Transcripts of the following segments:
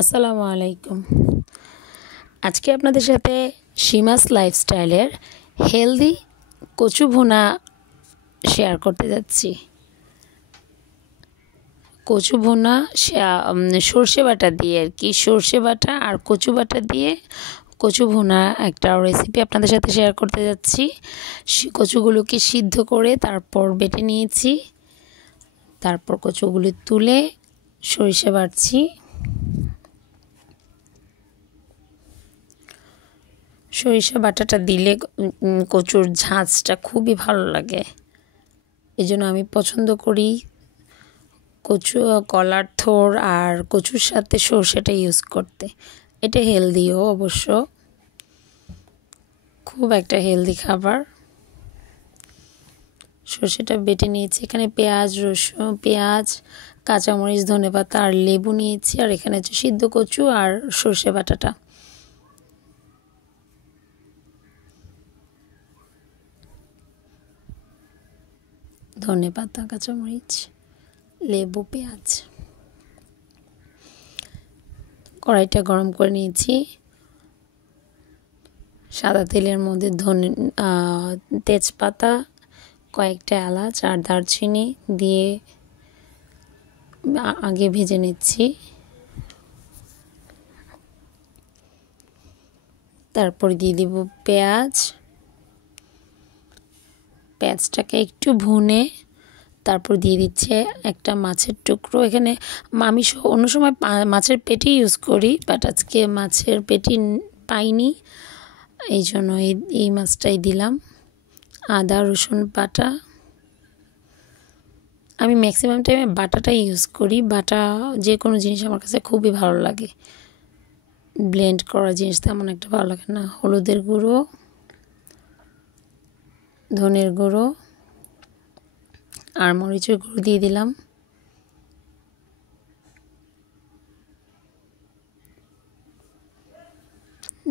আসসালামু আলাইকুম। আজকে আপনাদের সাথে সীমাস লাইফস্টাইলের হেলদি কচু ভুনা শেয়ার করতে যাচ্ছি। কচু ভুনা সর্ষে বাটা দিয়ে আর কি, সর্ষে বাটা আর কচু বাটা দিয়ে কচু ভুনা একটা রেসিপি আপনাদের সাথে শেয়ার করতে যাচ্ছি। কচুগুলোকে সিদ্ধ করে তারপর বেটে নিয়েছি, তারপর কচুগুলি তুলে সরিষা বাটছি। সরিষা বাটাটা দিলে কচুর ঝাঁঝটা খুবই ভালো লাগে, এই জন্য আমি পছন্দ করি কচু, কলার থোড় আর কচুর সাথে সর্ষেটা ইউজ করতে। এটা হেলদিও অবশ্য, খুব একটা হেলদি খাবার। সর্ষেটা বেটে নিয়েছি, এখানে পেঁয়াজ, রসুন, পেঁয়াজ, কাঁচামরিচ, ধনেপাতা আর লেবু নিয়েছি, আর এখানে হচ্ছে সিদ্ধ কচু আর সর্ষে বাটাটা। ধনেপাতা, কাঁচামরিচ, লেবু, পেঁয়াজ। কড়াইটা গরম করে নিয়েছি, সাদা তেলের মধ্যে তেজপাতা, কয়েকটা এলাচ আর দারচিনি দিয়ে আগে ভেজে নিচ্ছি। তারপর দিয়ে দিব পেঁয়াজটাকে একটু ভুনে তারপর দিয়ে দিচ্ছে একটা মাছের টুকরো। এখানে আমি অন্য সময় মাছের পেটি ইউজ করি, বাট আজকে মাছের পেটি পাইনি, এই জন্য এই মাছটাই দিলাম। আদা রসুন বাটা, আমি ম্যাক্সিমাম টাইমে বাটাটাই ইউজ করি। বাটা যে কোনো জিনিস আমার কাছে খুবই ভালো লাগে, ব্লেন্ড করা জিনিস তেমন একটা ভালো লাগে না। হলুদের গুঁড়ো, ধনের গুঁড়ো আর মরিচের গুঁড়ো দিয়ে দিলাম।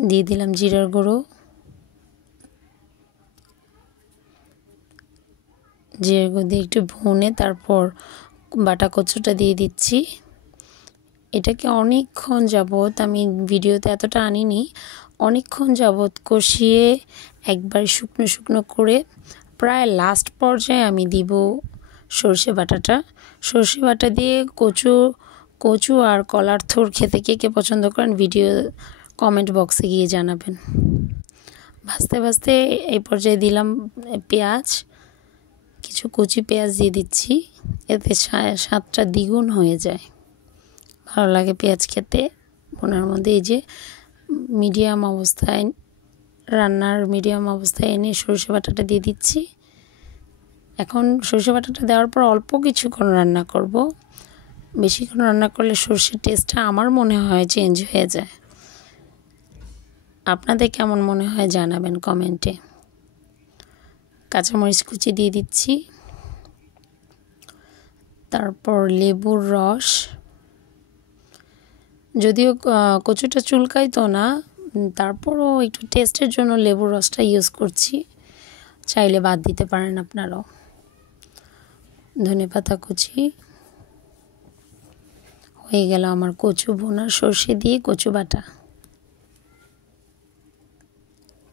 দিয়ে দিলাম জিরার গুঁড়ো, জিরার গুঁড়ো দিয়ে একটু ভুনে তারপর বাটা কচুটা দিয়ে দিচ্ছি। এটাকে অনেকক্ষণ যাবৎ, আমি ভিডিওতে এতটা আনিনি, অনেকক্ষণ যাবৎ কষিয়ে একবার শুকনো শুকনো করে প্রায় লাস্ট পর্যায়ে আমি দিব সর্ষে বাটাটা। সর্ষে বাটা দিয়ে কচু আর কলার থোড় খেতে কে কে পছন্দ করেন ভিডিও কমেন্ট বক্সে গিয়ে জানাবেন। ভাজতে ভাজতে এই পর্যায়ে দিলাম পেঁয়াজ, কিছু কচি পেঁয়াজ দিয়ে দিচ্ছি, এতে স্বাদটা দ্বিগুণ হয়ে যায়, ভালো লাগে পেঁয়াজ খেতে ভুনার মধ্যে। এই যে রান্নার মিডিয়াম অবস্থায় এনে সরষে বাটাটা দিয়ে দিচ্ছি। এখন সরষে বাটাটা দেওয়ার পর অল্প কিছুক্ষণ রান্না করব, বেশিক্ষণ রান্না করলে সরষের টেস্টটা আমার মনে হয় চেঞ্জ হয়ে যায়। আপনাদের কেমন মনে হয় জানাবেন কমেন্টে। কাঁচামরিচ কুচি দিয়ে দিচ্ছি, তারপর লেবুর রস, যদিও কচুটা চুলকাইতো না, তারপরও একটু টেস্টের জন্য লেবুর রসটা ইউজ করছি, চাইলে বাদ দিতে পারেন আপনারাও। ধনেপাতা কুচি, হয়ে গেল আমার কচু ভুনা সর্ষে দিয়ে কচু বাটা।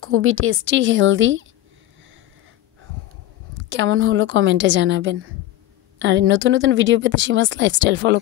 খুবই টেস্টি, হেলদি। কেমন হলো কমেন্টে জানাবেন। আর নতুন নতুন ভিডিও পেতে সীমাস লাইফস্টাইল ফলো